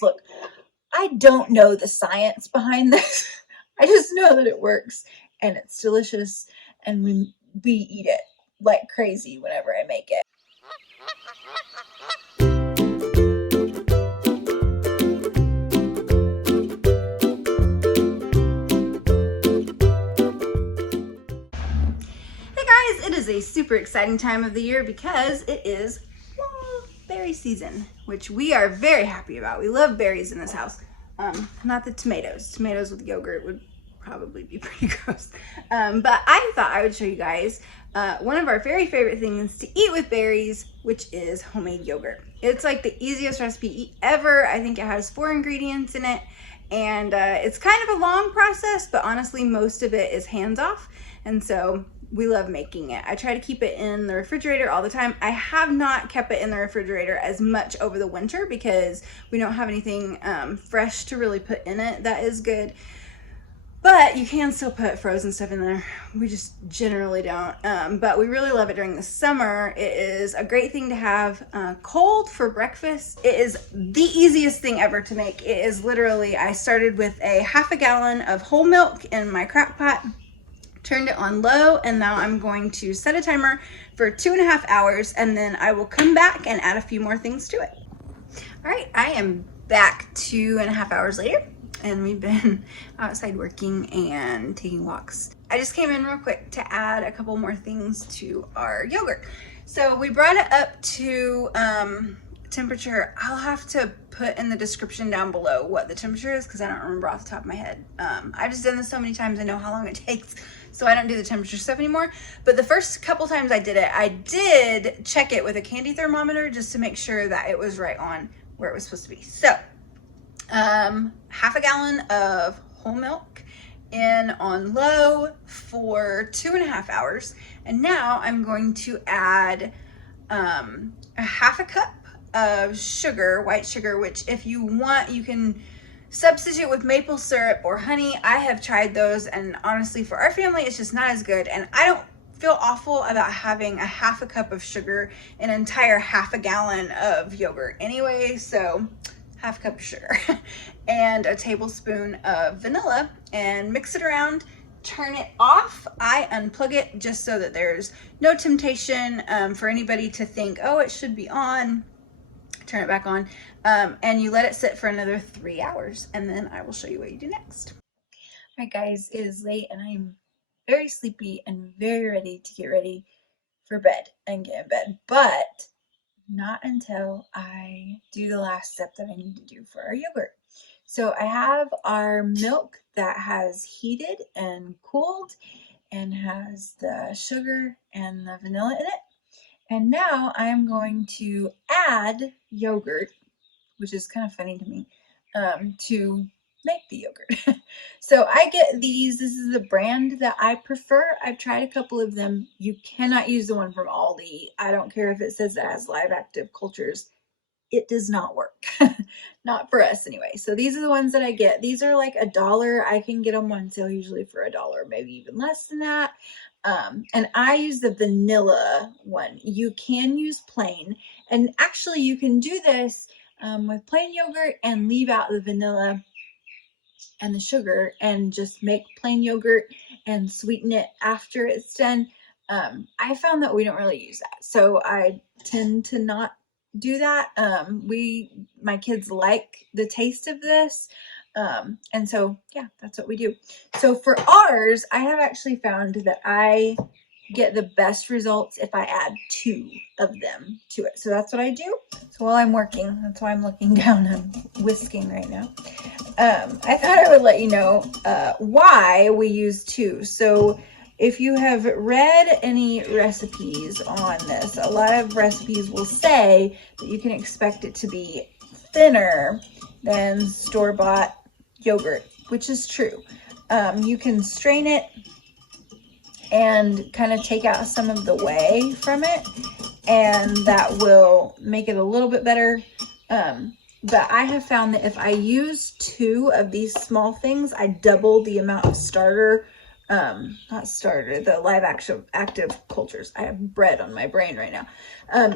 Look, I don't know the science behind this. I just know that it works and it's delicious, and we eat it like crazy whenever I make it. Hey guys, it is a super exciting time of the year because it is berry season, which we are very happy about. We love berries in this house. Not the tomatoes. Tomatoes with yogurt would probably be pretty gross. But I thought I would show you guys one of our very favorite things to eat with berries, which is homemade yogurt. It's like the easiest recipe ever. I think it has 4 ingredients in it, and it's kind of a long process, but honestly, most of it is hands-off, and so we love making it. I try to keep it in the refrigerator all the time. I have not kept it in the refrigerator as much over the winter because we don't have anything fresh to really put in it that is good. But you can still put frozen stuff in there. We just generally don't. But we really love it during the summer. It is a great thing to have cold for breakfast. It is the easiest thing ever to make. It is literally, I started with a half a gallon of whole milk in my crock pot, turned it on low, and now I'm going to set a timer for 2.5 hours, and then I will come back and add a few more things to it. All right, I am back 2.5 hours later, and we've been outside working and taking walks. I just came in real quick to add a couple more things to our yogurt. So we brought it up to temperature. I'll have to put in the description down below what the temperature is because I don't remember off the top of my head. I've just done this so many times, I know how long it takes, so I don't do the temperature stuff anymore. But the first couple times I did it, I did check it with a candy thermometer just to make sure that it was right on where it was supposed to be. So half a gallon of whole milk in on low for 2.5 hours, and now I'm going to add a half a cup of sugar, white sugar, which if you want, you can substitute with maple syrup or honey. I have tried those, and honestly, for our family, it's just not as good, and I don't feel awful about having a half a cup of sugar in an entire half a gallon of yogurt anyway, so half a cup of sugar and a tablespoon of vanilla, and mix it around, turn it off. I unplug it just so that there's no temptation for anybody to think, oh, it should be on. Turn it back on, and you let it sit for another 3 hours, and then I will show you what you do next. All right, guys, it is late, and I'm very sleepy and very ready to get ready for bed and get in bed, but not until I do the last step that I need to do for our yogurt. So I have our milk that has heated and cooled and has the sugar and the vanilla in it. And now I'm going to add yogurt, which is kind of funny to me, to make the yogurt. So I get these. This is the brand that I prefer. I've tried a couple of them. You cannot use the one from Aldi. I don't care if it says it has live active cultures. It does not work. Not for us anyway. So these are the ones that I get. These are like $1. I can get them on sale usually for $1, maybe even less than that. And I use the vanilla one. You can use plain, and actually you can do this with plain yogurt and leave out the vanilla and the sugar and just make plain yogurt and sweeten it after it's done. I found that we don't really use that, so I tend to not do that. My kids like the taste of this, and so yeah, that's what we do. So for ours, I have actually found that I get the best results if I add 2 of them to it. So that's what I do. So while I'm working, that's why I'm looking down, I'm whisking right now. I thought I would let you know why we use 2. So if you have read any recipes on this, a lot of recipes will say that you can expect it to be thinner than store-bought yogurt, which is true. You can strain it and kind of take out some of the whey from it, and that will make it a little bit better. But I have found that if I use 2 of these small things, I double the amount of starter not starter, the live active cultures. I have bread on my brain right now.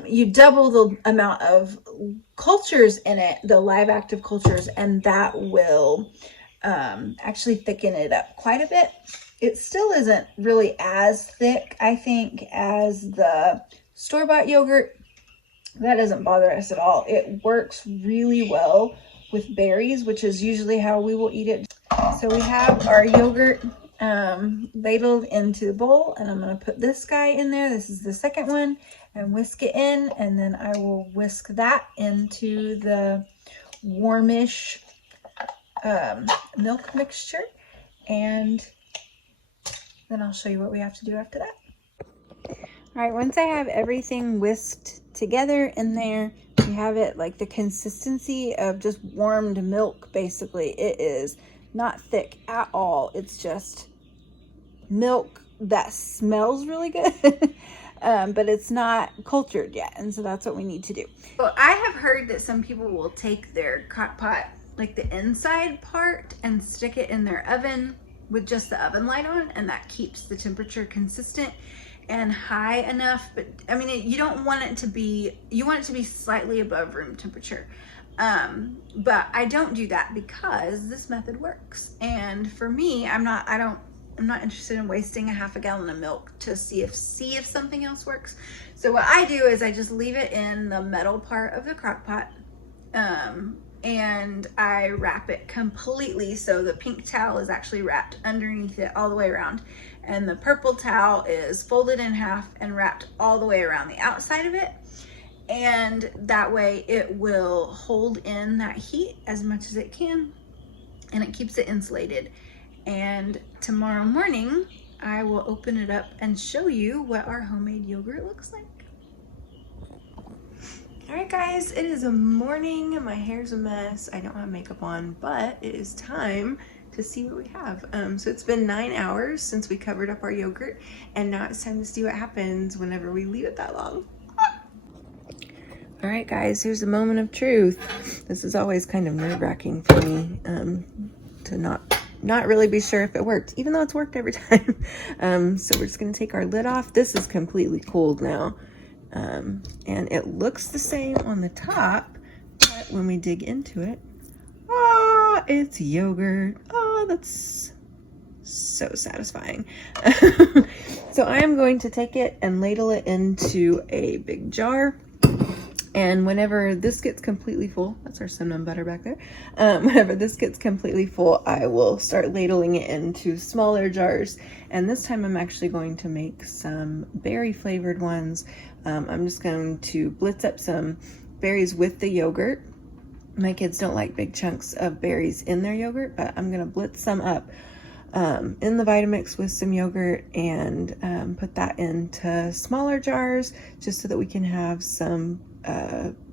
You double the amount of cultures in it, the live active cultures, and that will actually thicken it up quite a bit. It still isn't really as thick, I think, as the store-bought yogurt. That doesn't bother us at all. It works really well with berries, which is usually how we will eat it. So we have our yogurt ladled into the bowl, and I'm going to put this guy in there. This is the second one, and whisk it in, and then I will whisk that into the warmish milk mixture, and then I'll show you what we have to do after that. All right, once I have everything whisked together in there, you have it like the consistency of just warmed milk, basically. It is not thick at all. It's just milk that smells really good, but it's not cultured yet, and so that's what we need to do. Well, I have heard that some people will take their crock pot, like the inside part, and stick it in their oven with just the oven light on, and that keeps the temperature consistent and high enough. But I mean, you don't want it to be, you want it to be slightly above room temperature. But I don't do that because this method works. And for me, I'm not interested in wasting a half a gallon of milk to see if something else works. So what I do is I just leave it in the metal part of the crock pot, and I wrap it completely. So the pink towel is actually wrapped underneath it all the way around, and the purple towel is folded in half and wrapped all the way around the outside of it. And that way it will hold in that heat as much as it can, and it keeps it insulated. And tomorrow morning, I will open it up and show you what our homemade yogurt looks like. All right, guys, it is a morning. My hair's a mess. I don't have makeup on, but it is time to see what we have. So it's been 9 hours since we covered up our yogurt, and now it's time to see what happens whenever we leave it that long. All right, guys, here's the moment of truth. This is always kind of nerve-wracking for me, to not really be sure if it worked, even though it's worked every time. So we're just gonna take our lid off. This is completely cooled now. And it looks the same on the top, but when we dig into it, it's yogurt. Oh, that's so satisfying. So I am going to take it and ladle it into a big jar. And whenever this gets completely full, that's our cinnamon butter back there. Whenever this gets completely full, I will start ladling it into smaller jars. And this time I'm actually going to make some berry flavored ones. I'm just going to blitz up some berries with the yogurt. My kids don't like big chunks of berries in their yogurt, but I'm gonna blitz some up in the Vitamix with some yogurt, and put that into smaller jars just so that we can have some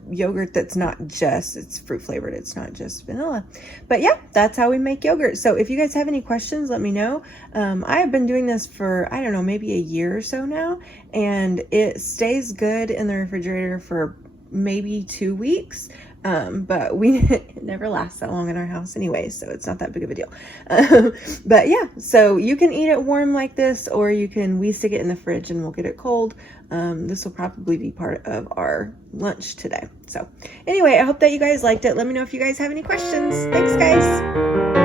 yogurt that's not just, it's fruit flavored, it's not just vanilla. But yeah, that's how we make yogurt. So if you guys have any questions, let me know. I have been doing this for, I don't know, maybe a year or so now, and it stays good in the refrigerator for maybe 2 weeks. But it never lasts that long in our house anyway, so it's not that big of a deal. But yeah, so you can eat it warm like this, or we stick it in the fridge and we'll get it cold. This will probably be part of our lunch today. So anyway, I hope that you guys liked it. Let me know if you guys have any questions. Thanks, guys.